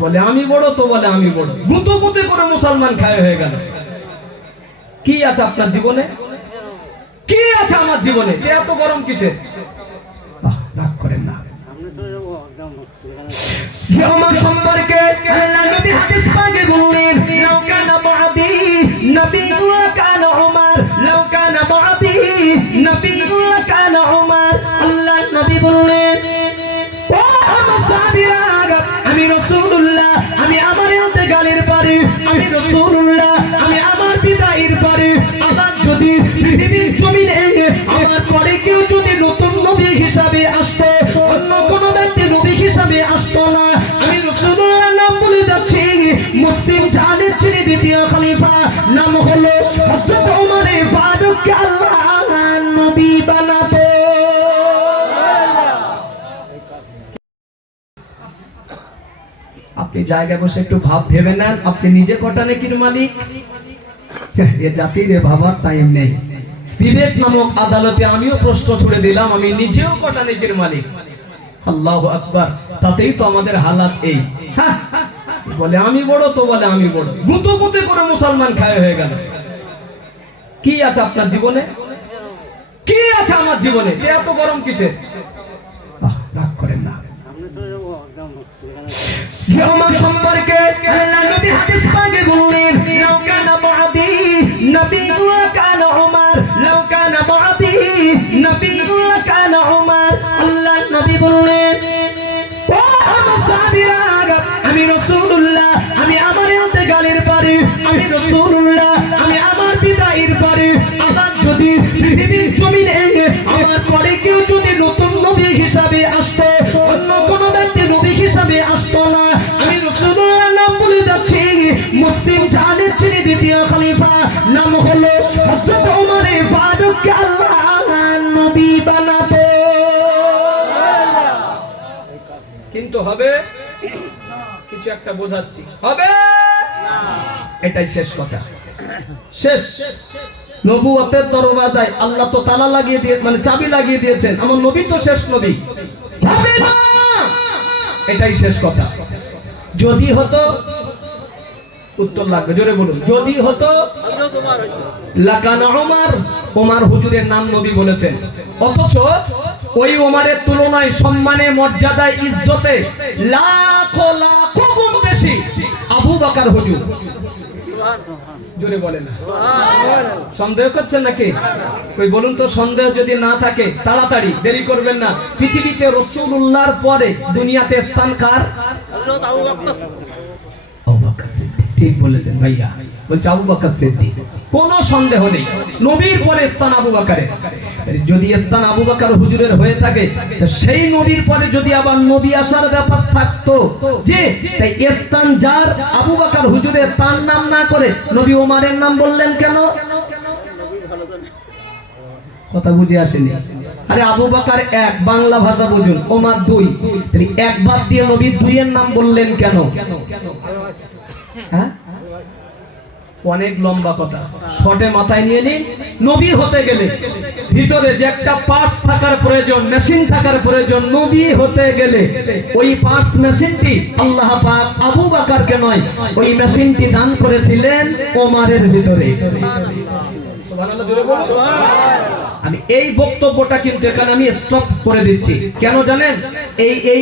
বলে আমি বড়, তো বলে আমি বড়, গুঁতো গুঁতে করে মুসলমান খায় হয়ে গেল। কি আছে আপনার জীবনে? কি আছে আমার জীবনে? এত গরম কিসের? রাগ করেন না। যে আমার সম্পর্কে আল্লাহ নবী হাদিস পাকে বললেন, লাউ কানা বাদি নবিয়্যুন কানা উমর, লাউ কানা বাদি নবিয়্যুন কানা উমর। আল্লাহ নবী বললেন, ও আমার সাহাবীরা, আমি রাসূলুল্লাহ, আমি আমার ইন্তেকালের পরে, আমি রাসূলুল্লাহ, আমি আমার বিদায়ের পরে, আমার যদি পৃথিবীর জমিনে আমার পরে কেউ যদি নতুন নবী হিসাবে আসতো, অন্য কোন ব্যক্তি নবী হিসাবে আসতো না, আমি রাসূলুল্লাহ নাম বলে যাচ্ছি, মুসলিম জানের যিনি দ্বিতীয় খলিফা নাম হলো হযরত ওমর ফারুক, আল্লাহ নবী বানাতো। আপনি জায়গায় বসে একটু ভাব ভেবে নেন, আপনি নিজে কটা নেকির মালিক। এ জাতির ভাবার টাইম নেই। বিবেক নামক আদালতে আমিও প্রশ্ন ছুড়ে দিলাম, আমি নিজেও কটা নেকির মালিক। আল্লাহু আকবার। তাতেই তো আমাদের হালাত এই। বলে আমি বড়, তো বলে আমি বড়, গুঁতো গুঁতে করে মুসলমান খায় হয়ে গেল। কি আছে আপনার জীবনে? কি আছে আমার জীবনে? এত গরম কিসের? রাগ করেন না। যে আমার সম্পর্কে আল্লাহ নবী হাদিস পাকে বললেন, লাউ কানা বাদি নবিয়্যুন কানা উমর, লাউ কানা বাদি নবিয়্যুন কানা উমর। আল্লাহ নবী বললেন, ও আমার সাহাবীরা, আমি রাসূলুল্লাহ, আমি আমার ইন্তেকালের পরে, আমি রাসূলুল্লাহ, আমি আমার বিদায়ের পরে, আমার যদি পৃথিবীর জমিনে আমার পরে কেউ যদি নতুন নবী হিসাবে আসতো, অন্য কোন ব্যক্তি নবী হিসাবে আসতো না, আমি রাসূলুল্লাহ নাম বলে যাচ্ছি, মুসলিম জানের যিনি দ্বিতীয় খলিফা নাম হলো হযরত ওমর ফারুক, আল্লাহ নবী বানাতো। কিন্তু হবে কিছু একটা বোঝাচ্ছি, হবে না, এটাই শেষ কথা। শেষ। নবুয়তের দরওয়াজায় আল্লাহ তো তালা লাগিয়ে দিয়ে, মানে চাবি লাগিয়ে দিয়েছেন, আমার নবী তো শেষ নবী, হবে না, এটাই শেষ কথা। যদি হতো, উত্তর লাগবে, জোরে বলুন, যদি হতো লাকানা ওমর, ওমর হুজুরের নাম নবী বলেছেন, অথচ ওই ওমরের তুলনায় সম্মানে, মর্যাদায়, ইজ্জতে লাখো লাখো গুণ বেশি আবু বকর হুজুর। জোরে বলেন না। সন্দেহ করছেন নাকি? কই বলুন তো, সন্দেহ যদি না থাকে তাড়াতাড়ি, দেরি করবেন না। পৃথিবীতে রাসূলুল্লাহর পরে দুনিয়াতে স্থান কার? হযরত আবু বকর। আবু বকর সিদ্দিক, ঠিক বলেছেন ভাইয়া, বলছে আবু বকর সিদ্দিক, কোনো সন্দেহ নেই, নবীর পরে স্থান আবু বকরের। যদি স্থান আবু বকর হুজুরের হয়ে থাকে, সেই নবীর পরে যদি আবার নবী আসার ব্যাপার থাকতো, যে তাই স্থান যার আবু বকর হুজুরের, তার নাম না করে নবী ওমরের নাম বললেন কেন? কথা বুঝে আসেনি? আরে আবু বকর এক, বাংলা ভাষা বুঝুন, ওমর দুই, এক বাদ দিয়ে নবী দুইয়ের নাম বললেন কেন? হ্যাঁ, অনেক লম্বা কথা, শর্টে মাথায় নিয়ে নিন। নবী হতে গেলে ভিতরে যে একটা পার্টস থাকার প্রয়োজন, মেশিন থাকার প্রয়োজন, নবী হতে গেলে ওই পার্টস মেশিনটি আল্লাহ পাক আবু বকরকে নয়, ওই মেশিনটি দান করেছিলেন ওমরের ভিতরে। আমি এই বক্তব্যটা কিন্তু এখানে আমি স্টপ করে দিচ্ছি। কেন জানেন? এই